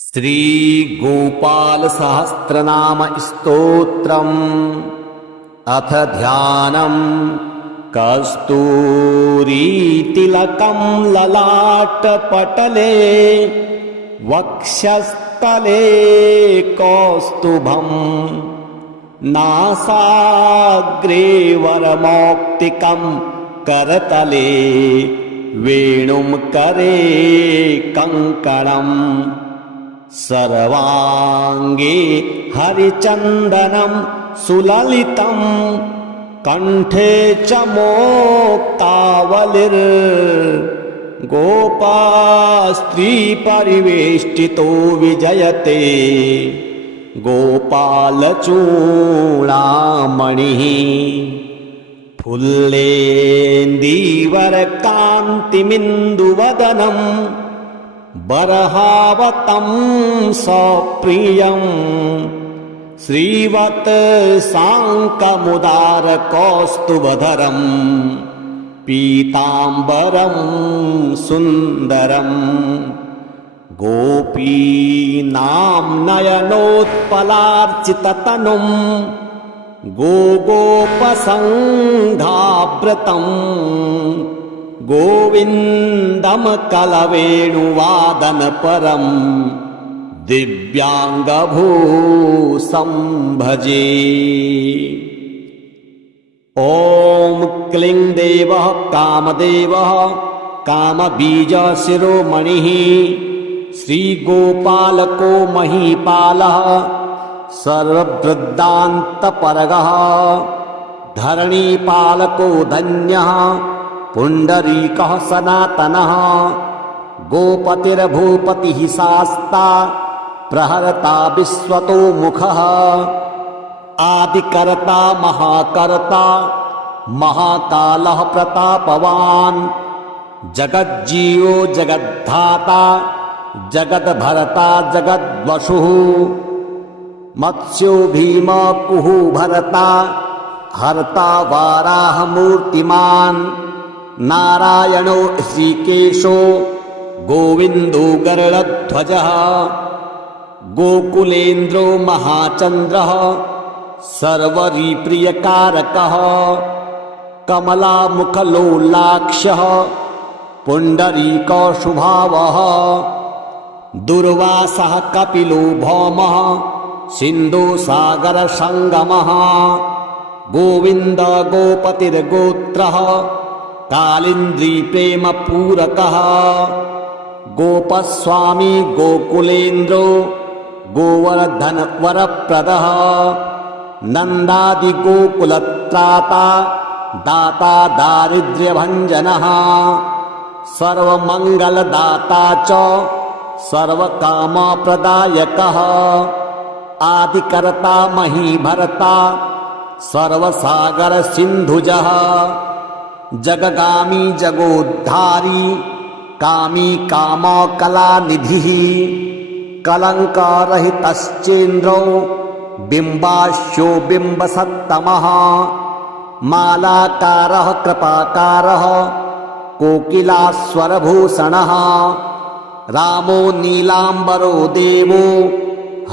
श्री गोपाल सहस्रनाम स्तोत्रम् अथ ध्यानम्। कस्तूरीतिलकं ललाटपटले वक्षस्थले कौस्तुभम् नासाग्रे वरमौक्तिकं करतले वेणुं करे कङ्कणम् सर्वाङ्गे हरिचन्दनं सुललितं कण्ठे च मोक्तावलिर्गोपास्त्रीपरिवेष्टितो विजयते गोपालचूडामणिः फुल्लेन्दीवरकान्तिमिन्दुवदनम् बर्हावतं सप्रियं श्रीवत् शाङ्कमुदारकौस्तुभधरं पीताम्बरं सुन्दरम् गोपीनां नयनोत्पलार्चिततनुं गोपसङ्घाव्रतं गोविन्दं कलवेणुवादनपरं दिव्याङ्गभूषं भजे। ॐ क्लीं देवः कामदेवः कामबीजशिरोमणिः श्रीगोपालको महीपालः सर्ववृद्धान्तपरगः धरणीपालको धन्यः पुण्डरीकः सनातनः गोपतिर्भूपतिः शास्ता प्रहर्ता विश्वतो मुखः आदिकर्ता महाकर्ता महाकालः प्रतापवान् जगज्जीवो जगद्धाता जगद्भर्ता जगद्वसुः मत्स्यो भीम कुहु भरता हर्ता वाराहमूर्तिमान् नारायणो ऋषिकेशो गोविन्दो गरुडध्वजः गोकुलेन्द्रो महाचन्द्रः सर्वरिप्रियकारकः कमलामुखलोलाक्षः पुण्डरीको शुभावः दुर्वासः कपिलो भौमः सिन्धुसागरसङ्गमः गोविन्द गोपतिर्गोत्रः कालिन्द्री प्रेमपूरकः गोपस्वामी गोकुलेन्द्रो गोवर्धनवरप्रदः नन्दादिगोकुलत्राता दाता दारिद्र्यभञ्जनः सर्वमङ्गलदाता च सर्वकामप्रदायकः आदिकर्ता महीभर्ता सर्वसागरसिन्धुजः जगगामी जगोद्धारी कामी कामकलानिधिः कलङ्करहितश्चेन्द्रो बिम्बास्यो बिम्बसत्तमः मालाकारः कृपाकारः कोकिलास्वरभूषणः रामो नीलाम्बरो देवो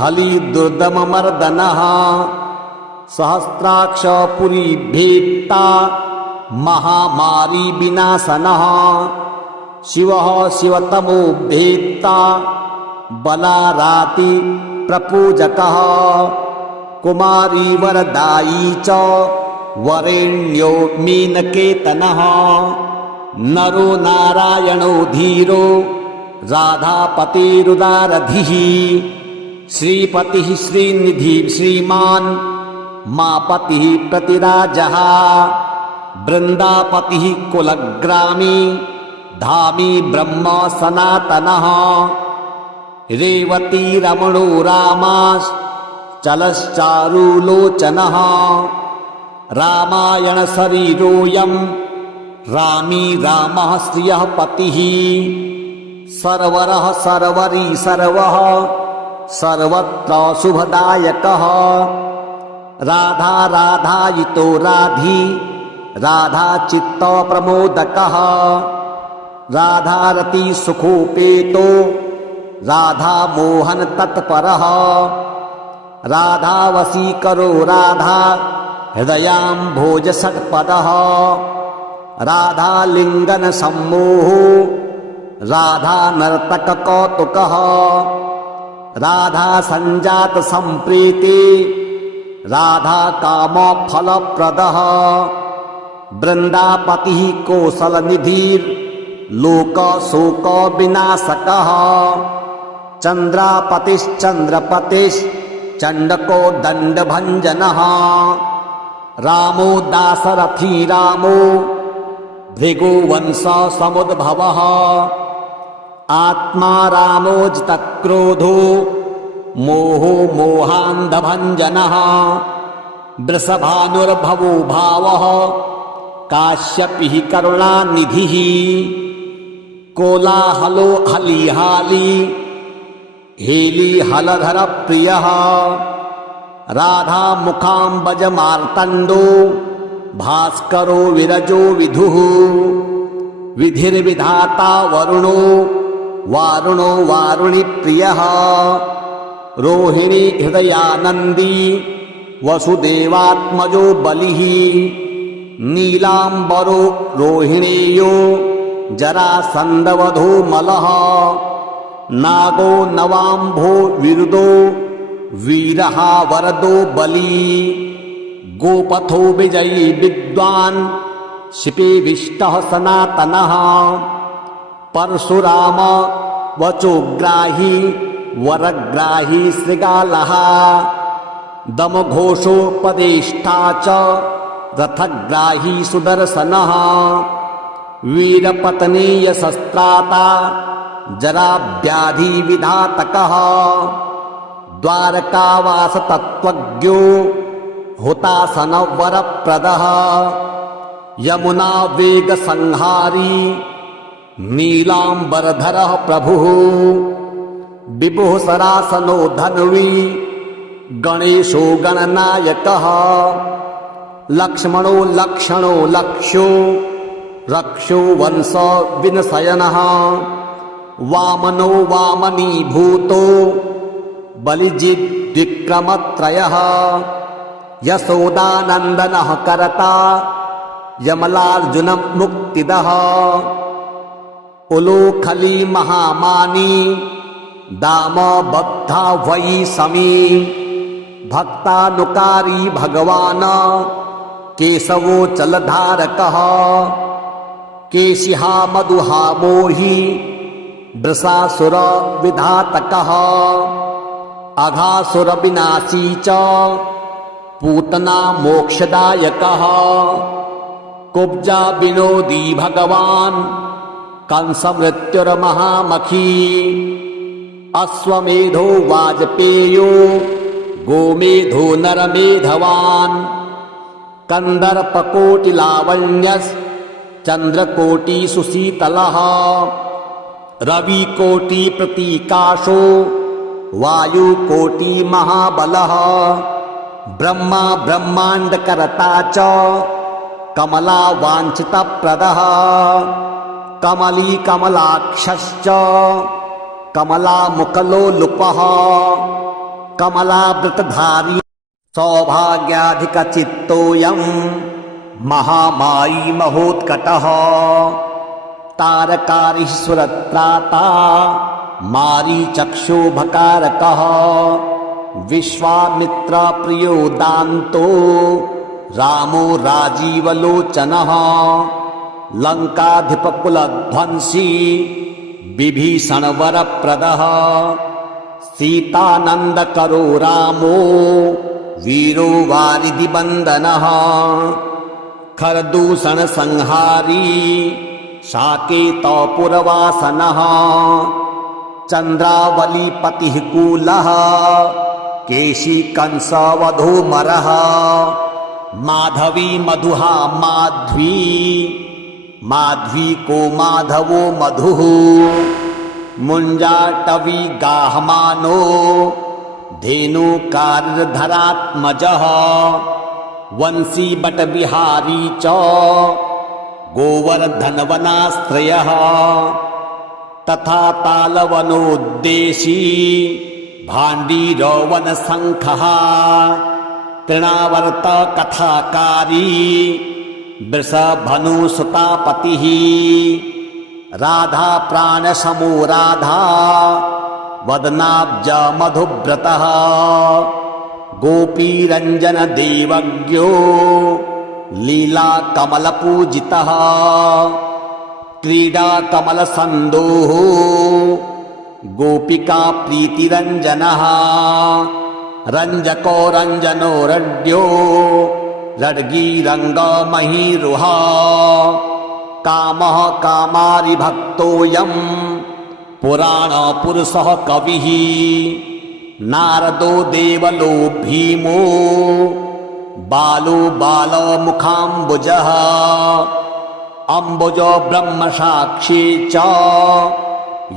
हलिदुर्दममर्दनः सहस्राक्ष पुरीभेत्ता महामारी विनाशनः शिवः शिवतमो भेत्ता बलाराति प्रपूजकः कुमारी वरदायी च वरेण्यो मीनकेतनः नरो नारायणो धीरो राधापतिरुदारधिः श्रीपतिः श्रीनिधि श्रीमान् मापतिः प्रतिराजः वृन्दापतिः कुलग्रामी धामी ब्रह्म सनातनः रेवती रमणो रामाश्चलश्चारुलोचनः रामायण शरीरोऽयं रामी रामः श्रियः पतिः सर्वरः सर्वरी सर्वः सर्वत्र शुभदायकः राधा राधायितो राधी राधा चित्त प्रमोदकः राधारति सुखोपेतो राधा मोहन तत्परः राधा वशीकरो राधा हृदयां भोज षट्पदः राधा लिंगन सम्मोहो राधा नर्तक कौतुकः राधा संजात संप्रीति राधा काम फलप्रदः वृंदापतिः कौशल निधिर लोक शोक विनाशकः चंद्रापतिश्चंद्रपतिश्चंडको दंडभंजनः रामो दाशरथी रामो भृगुवंश समुद्भवः आत्मा रामो जितक्रोधो मोहो मोहान्धभंजनः वृषभानुर्भवो भावः काश्यपिः करुणानिधिः कोलाहलो हलिहाली हेली हलधर प्रियः राधा मुखाम्बज मार्तंडो भास्करो विरजो विधुः विधिर्विधाता वरुणो वारुणो वारुणि प्रियः रोहिणी हृदयानंदी वसुदेवात्मजो बलिः नीलांबरो रोहिणेयो जरासंदवधो मलः नागो नवांभो विरुदो वीरहा वरदो बली गोपथो विजयी विद्वान् शिपेविष्टः सनातनः परशुराम वचोग्राही वरग्राही श्रृगालः दमघोषोपदेष्टा च रथग्राही सुदर्शनः वीरपत्नीय शस्त्राता जराव्याधि विधातकः द्वारकावास तत्त्वज्ञो हुतासन वरप्रदः यमुना वेग संहारी नीलांबरधरः प्रभुः विभुः सरासनो धन्वी गणेशो गणनायकः लक्ष्मणो लक्षणो लक्ष्यो रक्षो वंश विनशयनः वामनो वामनीभूतो बलिजिद्विक्रमत्रयः यशोदानन्दनः करता यमलार्जुन मुक्तिदः उलोखली महामानी दामबद्धा वै समी भक्तानुकारी भगवान केशवो जलधारकः केशिहा मधुहा मोही वृषासुर विधातकः अघासुर विनाशी च पूतना मोक्षदायकः कुब्जा विनोदी भगवान् कंस मृत्युर्महामखी अश्वमेधो वाजपेयो गोमेधो नरमेधवान् कंदर्पकोटिलावण्यश्चन्द्रकोटि सुशीतलः रविकोटि प्रतीकाशो वायुकोटि महाबलः ब्रह्मा ब्रह्मांडकर्ता च कमला वाञ्छितप्रदः कमली कमलाक्षश्च कमलामुकलोलुपः कमलावृतधारी सौभाग्याधिकचित्तोऽयं महामायी महोत्कटः तारकारीश्वरत्राता मारीचक्षुभकारकः विश्वामित्रप्रियो दान्तो रामो राजीवलोचनः लंकाधिपकुलध्वंसी विभीषणवरप्रदः सीतानन्दकरो रामो वीरो वारिधिबन्दनः खरदूषणसंहारी साकेतपुरवासनः चन्द्रावलीपतिः कूलः केशिकंसवधूमरः माधवी मधुहा माध्वी माध्वी को माधवो मधुः मुञ्जाटवी गाहमानो धेनुकार्धरात्मजः वंशी बटविहारी च गोवर्धनवनाश्रयः तथा तालवनोद्देशी भाण्डीरवनशङ्खः तृणावर्त कथाकारी वृषभनुसुतापतिः राधा प्राणसमो राधा वदनाब्ज मधुव्रतः गोपीरञ्जनदेवज्ञो लीलाकमलपूजितः क्रीडाकमलसन्दोः गोपिका प्रीतिरञ्जनः रञ्जको रञ्जनो रड्यो रड्गीरङ्गमहीरुहा कामः कामारिभक्तोऽयं पुराणपुरुषः कविः नारदो देवलो भीमो बालो बालमुखाम्बुजः अम्बुजो ब्रह्मसाक्षी च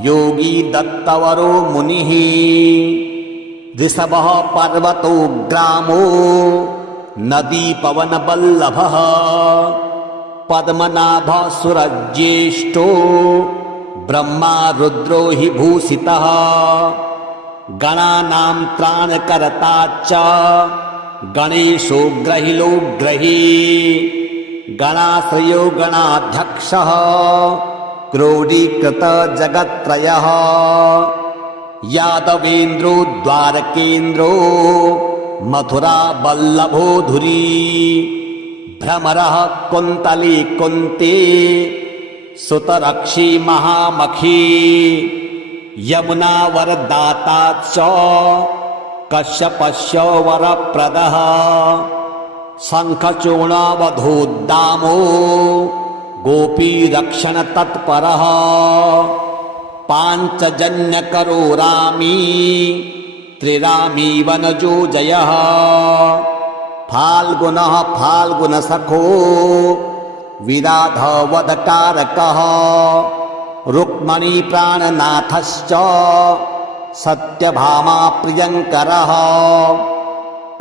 योगी दत्तवरो मुनिः ऋषभः पर्वतो ग्रामो नदी पवनवल्लभः पद्मनाभः सुरज्येष्ठो ब्रह्मा रुद्रो हि भूषितः गणानां त्राणकर्ता च गणेशो ग्रहिलो ग्रही गणाश्रयो गणाध्यक्षः क्रोडीकृत जगत्त्रयः यादवेन्द्रो द्वारकेन्द्रो मथुरा वल्लभो धुरी भ्रमरः कुन्तली कुन्ती सुतरक्षी महामखी यमुना वरदाता च कश्यपस्य वरप्रदः शङ्खचूर्णवधूद्दामो गोपीरक्षण तत्परः पाञ्चजन्यकरो रामी त्रिरामी वनजो जयः फाल्गुनः फाल्गुनसखो विराधवदकारकः रुक्मणी प्राणनाथश्च सत्यभामा प्रियङ्करः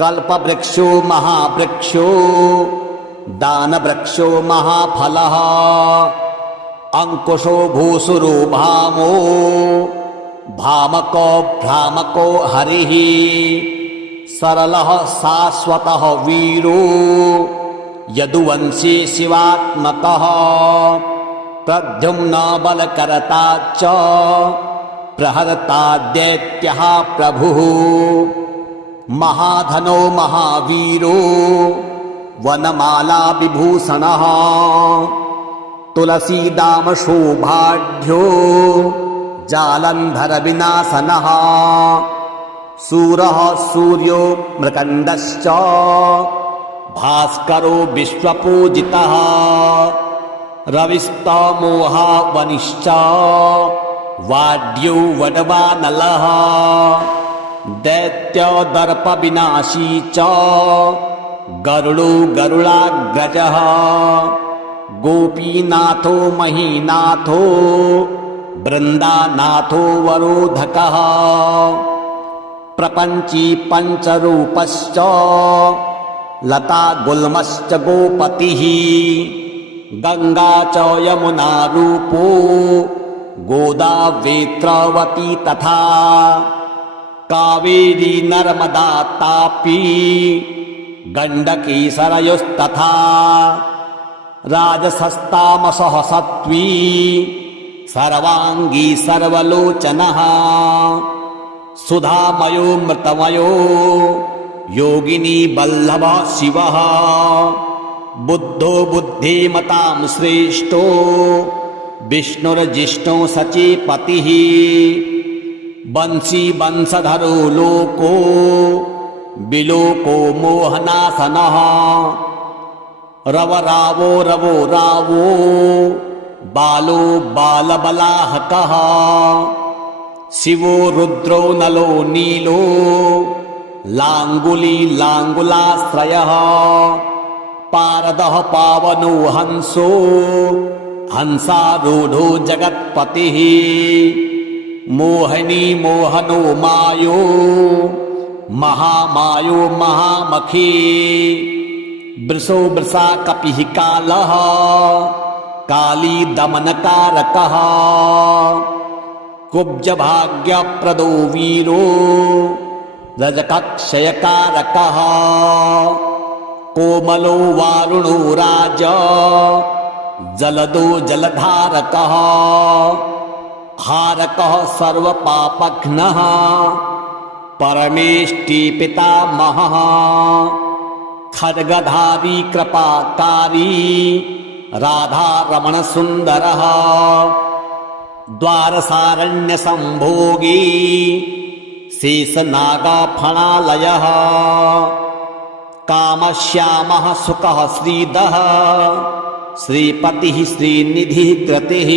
कल्पवृक्षो महावृक्षो दानवृक्षो महाफलः अंकुशो भूसुरो भामो भामको भ्रामको हरिः सरलः शाश्वतः वीरो यदुवंशी शिवात्मकः प्रद्युम्न बलकर्ता च प्रहर्ता दैत्यः प्रभुः महाधनो महावीरो वनमाला विभूषणः तुलसीदाम शोभाढ्यो जालन्धर विनाशनः सूरः सूर्यो मृकण्डश्च भास्करो विश्वपूजितः रविस्तमोहावनिश्च वाड्यो वडवानलः दैत्यदर्पविनाशी च गरुडो गरुडाग्रजः गोपीनाथो महीनाथो वृन्दानाथो वरोधकः प्रपञ्ची पञ्चरूपश्च लता गुल्मश्च गोपतिः गंगा च यमुना रूपो गोदा वेत्रवती तथा कावेरी नर्मदा तापी गंडकी सरयुस्तथा राजसस्तामसः सत्वी सर्वांगी सर्वलोचनः सुधामयो मृतमयो योगिनी वल्लभः शिवः बुद्धो बुद्धिमतां श्रेष्ठो विष्णुर्जिष्णो सचीपतिः वंशी वंशधरो लोको विलोको मोहनासनः रव रावो रवो रावो बालो बालबलाहकः शिवो रुद्रो नलो नीलो लांगुली लांगुलाश्रयः पारदः पावनो हंसो हंसारूढ़ो जगत्पतिः मोहिनी मोहनो मायो महामायो महामखी वृषो वृषा कपिः कालः काली दमनकारकः कुब्ज भाग्य प्रदो वीरो रजकक्षयकारकः कोमलो वारुणो राज जलदो जलधारकः हारकः सर्वपापघ्नः परमेष्टि पितामहः खड्गधारी कृपाकारी राधारमण सुंदरः द्वारसारण्य संभोगी शेषनागफणालयः कामश्यामः सुखः श्रीदः श्रीपतिः श्रीनिधिः कृतिः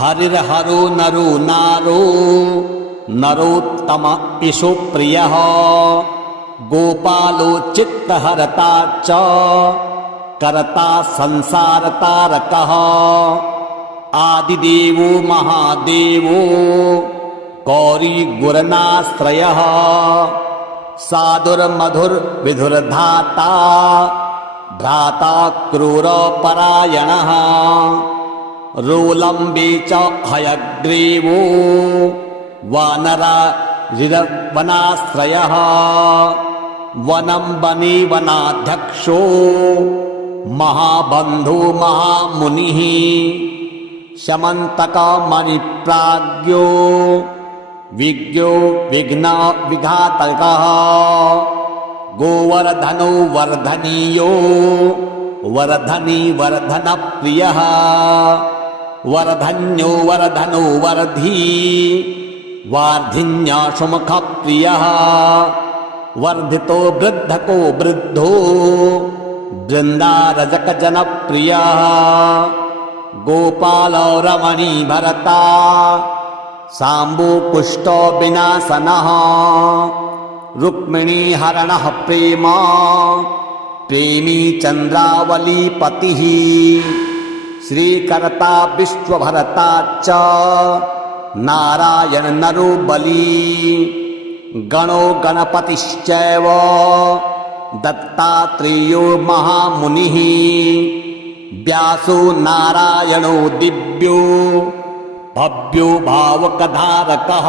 हरिर्हरो नरो नारो नरोत्तम ईशो प्रियः गोपालो चित्तहरता च करता संसारतारकः आदिदेवो महादेवो गौरी गुरनाश्रयः साधुर्मधुर्विधुर्धाता भ्राता क्रूरपरायणः रोलम्बे च हयग्रीवो वानरवनाश्रयः वनं वने वनाध्यक्षो महाबन्धो महामुनिः शमन्तकमणिप्राज्ञो विज्ञो विघ्नविघातकः गोवर्धनो वर्धनीयो वर्धनी वर्धनप्रियः वर्धन्यो वर्धनो वर्धी वार्धिन्या सुमुखप्रियः वर्धितो वृद्धको वृद्धो वृन्दारजकजनप्रियः गोपालो रमणी भरता साम्बो पुष्टो विनाशनः रुक्मिणी हरणः प्रेम प्रेमी चन्द्रावलीपतिः श्रीकर्ता विश्वभरता च नारायण नरो बली गणो गणपतिश्चैव दत्तात्रेयो महामुनिः व्यासो नारायणो दिव्यो भव्यो भावकधारकः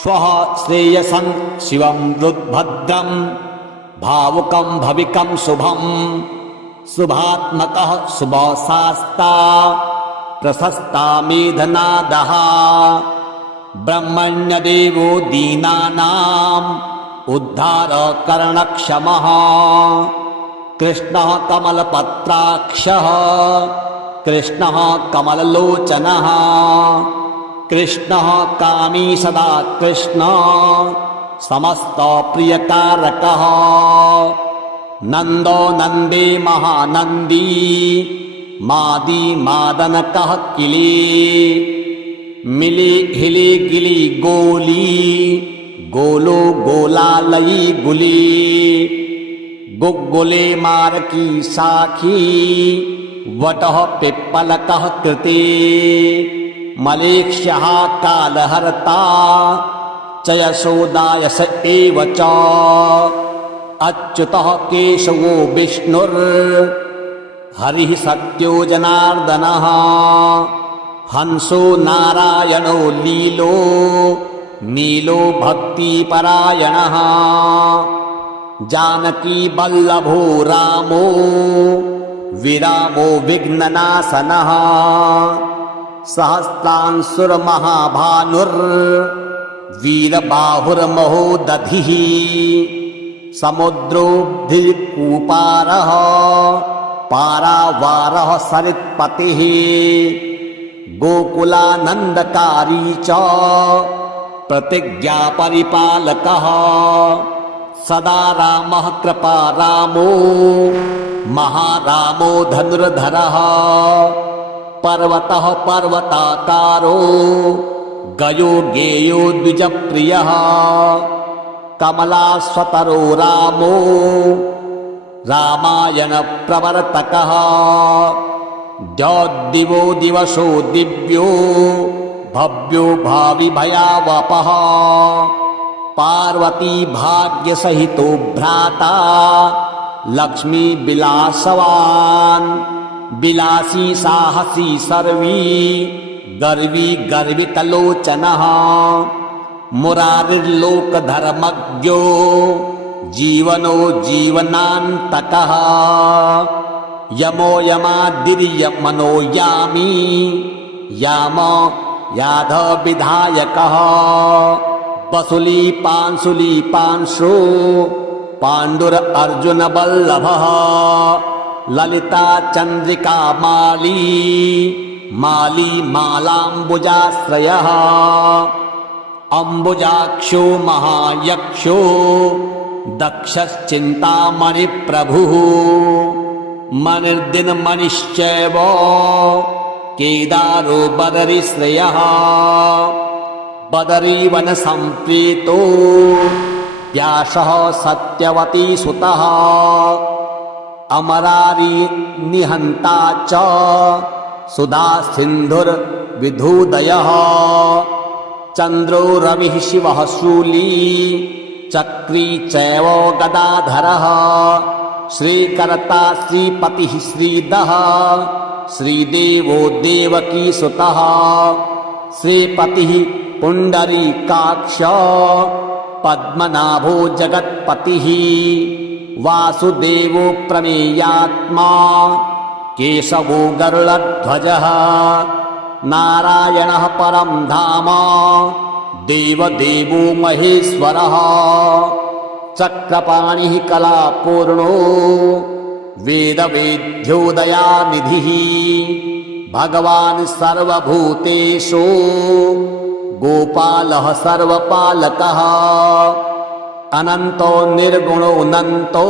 स्वः श्रेयसं शिवं रुद्भद्रं भावुकं भविकं शुभं शुभात्मकः शुभशास्ता प्रशस्ता मेधनादः ब्रह्मण्यदेवो दीनानाम् उद्धारकरणक्षमः कृष्णः कमलपत्राक्षः कृष्णः कमललोचनः कृष्णः कामी सदा कृष्ण समस्तप्रियकारकः नन्दो नन्दे महानन्दी मादी मादनकः किली मिली हिली गिली गोली गोलो गोलालयी गुली गुग्गुले मारकी साखी वटः पिप्पलकः कृते मलेक्ष्यः कालहर्ता च यशोदायस एव च अच्युतः केशवो विष्णुर्हरिः सत्यो जनार्दनः हंसो नारायणो लीलो नीलो भक्तिपरायणः जानकी वल्लभो रामो विरामो विघ्ननाशनः सहस्रांशुर्महाभानुर्वीरबाहुर्महोदधिः समुद्रोऽब्धिकूपारः पारावारः सरित्पतिः गोकुलानन्दकारी च प्रतिज्ञा परिपालकः सदा रामः कृपा रामो महारामो धनुर्धरः पर्वतः पर्वताकारो गयो गेयो द्विजप्रियः कमलास्वतरो रामो रामायण प्रवर्तकः द्यौद्दिवो दिवसो दिव्यो भव्यो भावि भयावपः पार्वती भाग्यसहितो भ्राता लक्ष्मी विलासवान् विलासी साहसी सर्वी गर्वी गर्वितलोचनः मुरारिर्लोकधर्मज्ञो जीवनो जीवनान्तकः यमो यमादिर्यमनो यामी याम याधविधायकः वसुलीपांशुलीपांशो पाण्डुर अर्जुन वल्लभः ललिता चन्द्रिका माली माली मालाम्बुजाश्रयः अम्बुजाक्षो महायक्षो दक्षश्चिन्तामणिप्रभुः मणिर्दिनमणिश्चैव केदारो बदरीश्रयः बदरीवनसम्प्रीतो व्यासः सत्यवती सुतः अमरारी निहन्ता च सुधा सिन्धुर्विधूदयः चन्द्रो रविः शिवः शूली चक्री चैव गदाधरः श्रीकर्ता श्रीपतिः श्रीदः श्रीदेवो देवकीसुतः श्रीपतिः पुण्डरीकाक्ष पद्मनाभो जगत्पतिः वासुदेवो प्रमेयात्मा केशवो गरुडध्वजः नारायणः परं धाम देवदेवो महेश्वरः चक्रपाणिः कलापूर्णो वेदवेद्योदयानिधिः भगवान् सर्वभूतेषु गोपालः सर्वपालकः अनन्तो निर्गुणो अनन्तो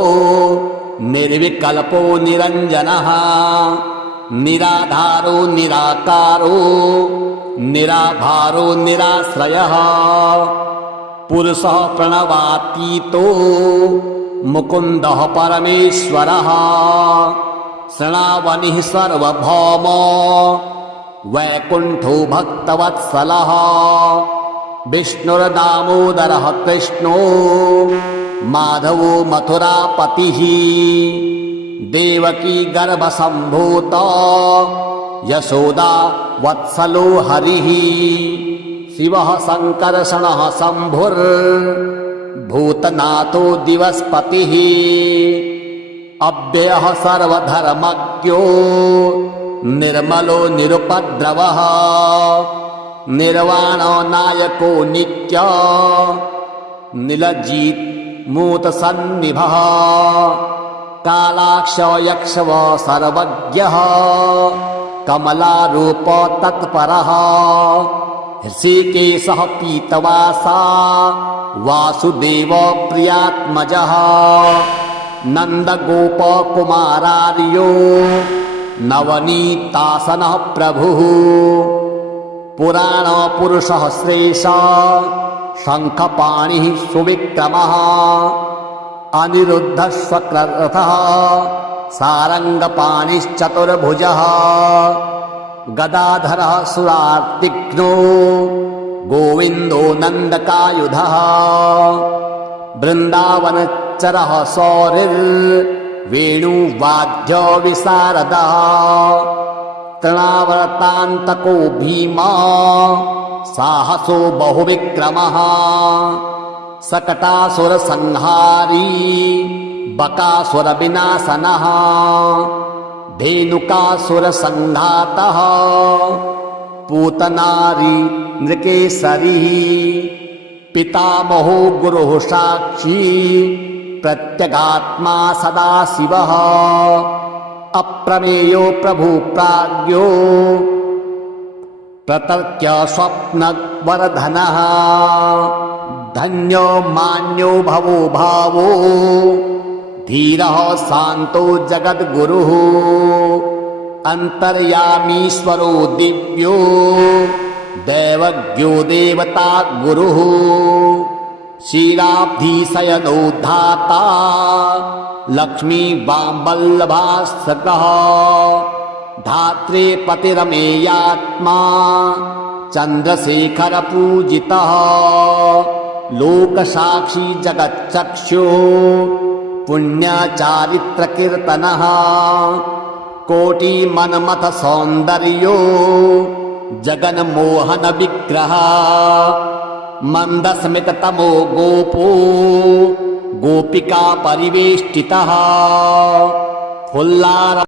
निर्विकल्पो निरञ्जनः निराधारो निराकारो निराभारो निराश्रयः पुरुषः प्रणवातीतो मुकुन्दः परमेश्वरः शृणावनिः सर्वभौम वैकुण्ठो भक्तवत्सलः विष्णुर्दामोदरः कृष्णो माधवो मथुरापतिः देवकी गर्भसम्भूत यशोदा वत्सलो हरिः शिवः सङ्कर्षणः शम्भुर्भूतनाथो दिवस्पतिः अव्ययः सर्वधर्मज्ञो निर्मलो निरुपद्रवः निर्वाणो नायको नित्य निलज्जित् मूतसन्निभः कालाक्षो यक्षव सर्वज्ञः कमलारूप तत्परः ऋषिकेशः पीतवासा वासुदेव प्रियात्मजः नन्दगोपकुमारार्यो नवनीतासनः प्रभुः पुराणपुरुषः श्रेषः शङ्खपाणिः सुविक्रमः अनिरुद्धः स्वक्ररथः सारङ्गपाणिश्चतुर्भुजः गदाधरः सुरार्तिघ्नो गोविन्दो नन्दकायुधः वृन्दावनचरः सौरिर्वेणुवाद्यविशारदः तृणावर्तान्तको भीमा साहसो बहुविक्रमः सकटासुरसंहारी बकासुरविनाशनः धेनुकासुरसङ्घातः पूतनारी नृकेसरिः पितामहो गुरुः साक्षी प्रत्यगात्मा सदाशिवः अप्रमेयो प्रभु प्राज्ञो प्रतर्क्य स्वप्नवरधनः धन्यो मान्यो भवो भावो धीरः शान्तो जगद्गुरुः अन्तर्यामीश्वरो दिव्यो दैवज्ञो देवता गुरुः क्षीराब्धिशयनो धाता लक्ष्मी वामवल्लभासकः धात्रे पतिरमेयात्मा चन्द्रशेखर पूजितः लोकसाक्षी जगच्चक्षु पुण्यचारित्रकीर्तनः कोटिमन्मथ सौन्दर्यो जगन्मोहन विग्रह मन्दस्मिततमो गोपो गोपिका परिवेष्टितः फुल्लार